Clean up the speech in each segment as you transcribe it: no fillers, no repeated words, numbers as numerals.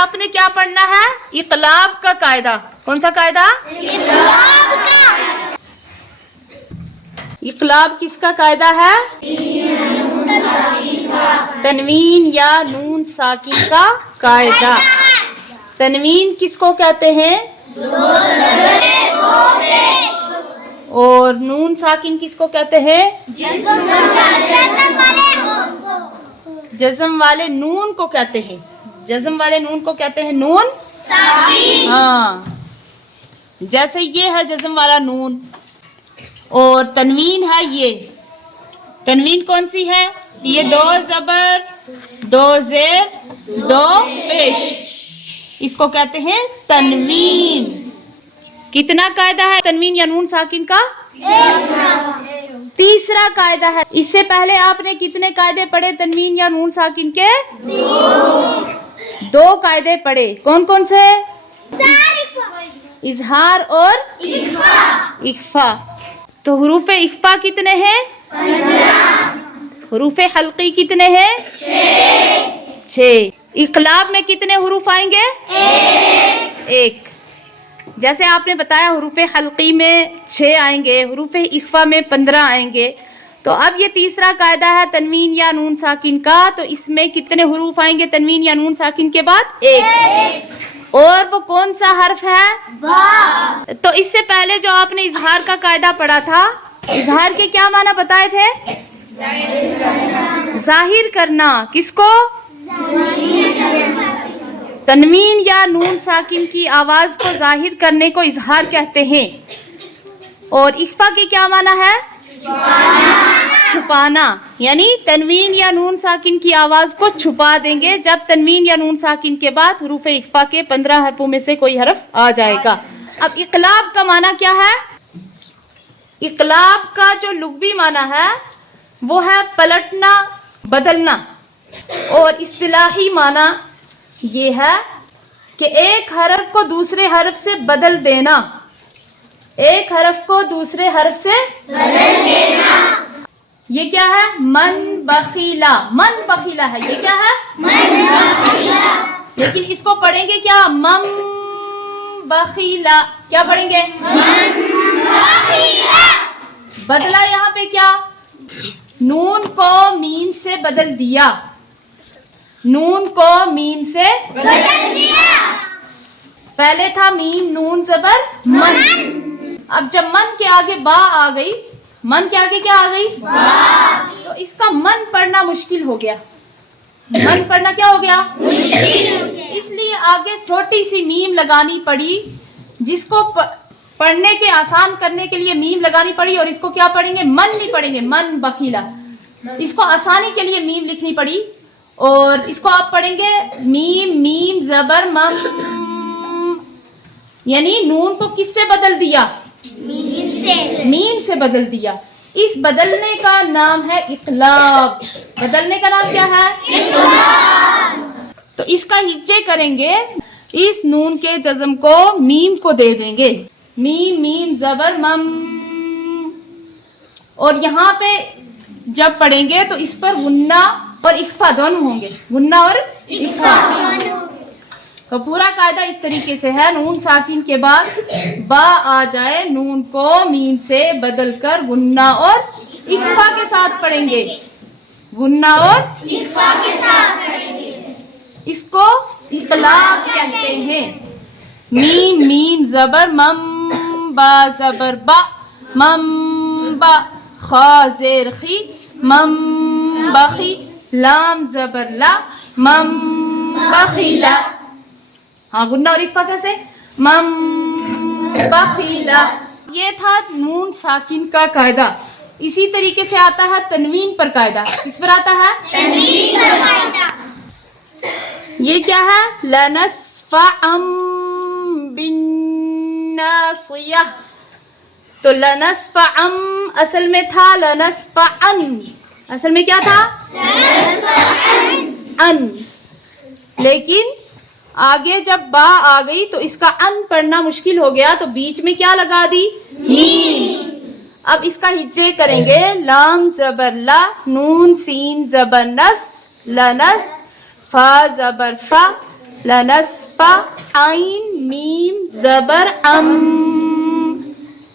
آپ نے کیا پڑھنا ہے؟ اقلاب کا قاعدہ. کون سا قاعدہ؟ اقلاب کا. اقلاب کس کا قاعدہ ہے؟ تنوین یا نون ساکن کا قاعدہ. تنوین کس کو کہتے ہیں؟ اور نون ساکن کس کو کہتے ہیں؟ جزم والے نون کو کہتے ہیں. جزم والے نون کو کہتے ہیں نون ساکن. ہاں، جیسے یہ ہے جزم والا نون، اور تنوین ہے یہ. تنوین کون سی ہے؟ یہ دو زبر، دو زیر، دو پیش، اس کو کہتے ہیں تنوین. کتنا قاعدہ ہے تنوین یا نون ساکن کا؟ تیسرا قاعدہ ہے. اس سے پہلے آپ نے کتنے قاعدے پڑھے تنوین یا نون ساکن کے؟ دو قاعدے پڑھے. کون کون سے؟ اظہار اور اخفا. تو حروف اخفا کتنے ہیں؟ 15. حروف حلقی کتنے ہیں؟ 6. اقلاب میں کتنے حروف آئیں گے؟ 1. جیسے آپ نے بتایا حروف حلقی میں 6 آئیں گے، حروف اخفا میں 15 آئیں گے. تو اب یہ تیسرا قاعدہ ہے تنوین یا نون ساکن کا. تو اس میں کتنے حروف آئیں گے تنوین یا نون ساکن کے بعد؟ 1. اور وہ کون سا حرف ہے؟ با. تو اس سے پہلے جو آپ نے اظہار کا قاعدہ پڑھا تھا، اظہار کے کیا معنی بتائے تھے؟ ظاہر کرنا. کس کو؟ تنوین یا نون ساکن کی آواز کو ظاہر کرنے کو اظہار کہتے ہیں. اور اخفا کی کیا معنی ہے؟ چھپانا. یعنی تنوین یا نون ساکن کی آواز کو چھپا دیں گے جب تنوین یا نون ساکن کے بعد حروف اخفا کے 15 حرفوں میں سے کوئی حرف آ جائے گا. اب اقلاب کا معنی کیا ہے؟ اقلاب کا جو لغوی معنی ہے وہ ہے پلٹنا، بدلنا. اور اصطلاحی معنی یہ ہے کہ ایک حرف کو دوسرے حرف سے بدل دینا. ایک حرف کو دوسرے حرف سے بدل دینا. یہ کیا ہے؟ من بخیلا. من بخیلا ہے. یہ کیا ہے؟ من بخیلا. لیکن اس کو پڑھیں گے کیا؟ مم بخیلا. کیا پڑھیں گے؟ من بخیلا. بدلا یہاں پہ کیا؟ نون کو میم سے بدل دیا. نون کو میم سے بدل دیا. پہلے تھا میم نون زبر من. اب جب من کے آگے با آ گئی، من کے آگے کیا آ گئی؟ با. تو اس کا من پڑھنا مشکل ہو گیا. من پڑھنا کیا ہو گیا؟ مشکل ہو گیا. اس لیے آگے چھوٹی سی میم لگانی پڑی، جس کو پڑھنے کے آسان کرنے کے لیے میم لگانی پڑی. اور اس کو کیا پڑھیں گے؟ من نہیں پڑھیں گے، من بخیلا. اس کو آسانی کے لیے میم لکھنی پڑی. اور اس کو آپ پڑھیں گے میم میم زبر مم. یعنی نون کو کس سے بدل دیا؟ میم سے بدل دیا. اس بدلنے کا نام ہے اقلاب. بدلنے کا نام کیا ہے؟ اقلاب. تو اس کا ہجے کریں گے، اس نون کے جزم کو میم کو دے دیں گے. میم میم زبر مم. اور یہاں پہ جب پڑھیں گے تو اس پر غنہ اور اخفا دونوں ہوں گے. غنہ اور اخفا. تو پورا قاعدہ اس طریقے سے ہے. نون ساکن کے بعد با آ جائے، نون کو میم سے بدل کر غنہ اور اخفا کے ساتھ پڑھیں گے. غنہ اور اخفا کے ساتھ پڑھیں گے. اس کو اقلاب کہتے ہیں. میم میم زبر مم، با زبر با، مم با. خا زیر خی، مم بخی. لام زبر لا، مم بخیلا. ہاں، غنہ اور اخفا کیسے؟ مم بخیلا. یہ تھا نون ساکن کا قاعدہ. اسی طریقے سے آتا ہے تنوین پر قاعدہ. کس پر آتا ہے؟ تنوین پر قاعدہ. یہ کیا ہے؟ لنصفعا بالناصیہ. تو لنصفعا اصل میں تھا لنصفعا. اصل میں کیا تھا؟ ان. لیکن آگے جب با آ گئی تو اس کا ان پڑھنا مشکل ہو گیا، تو بیچ میں کیا لگا دی؟ میم. اب اس کا ہجے کریں گے. لام زبر لا، نون سین زبر نس، لنس. فا زبر فا، لنسفع عین میم زبر ام.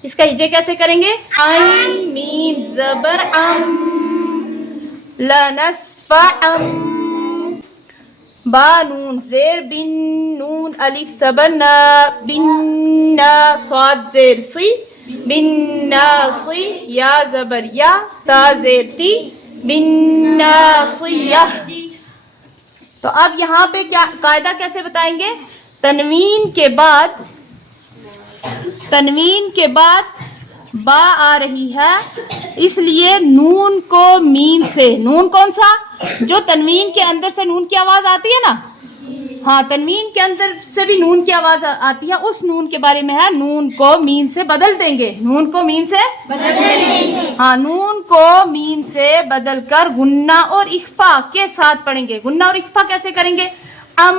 اس کا ہجے کیسے کریں گے؟ عین میم زبر ام لنسفع ام. با نون زیر بن نون الف زبر نا بن نا صاد زیر سی بن ناصی یا زبر یا تا زیر تی بن ناصیہ. تو اب یہاں پہ کیا قاعدہ کیسے بتائیں گے؟ تنوین کے بعد با آ رہی ہے، اس لیے نون کو میم سے، نون کون سا؟ جو تنوین کے اندر سے نون کی آواز آتی ہے نا، ہاں تنوین کے اندر سے بھی نون کی آواز آتی ہے، اس نون کے بارے میں ہے نون کو میم سے بدل دیں گے. نون کو میم سے بدل دیں گے، ہاں نون کو میم سے بدل کر غنہ اور اخفا کے ساتھ پڑھیں گے. غنہ اور اخفا کیسے کریں گے؟ ام،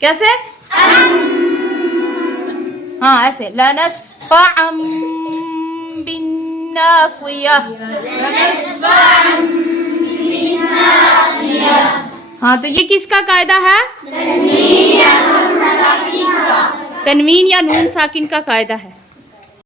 کیسے؟ ہاں ایسے لنسفع بالناصیہ. ہاں تو یہ کس کا قاعدہ ہے؟ تنوین یا نون ساکن کا قاعدہ ہے.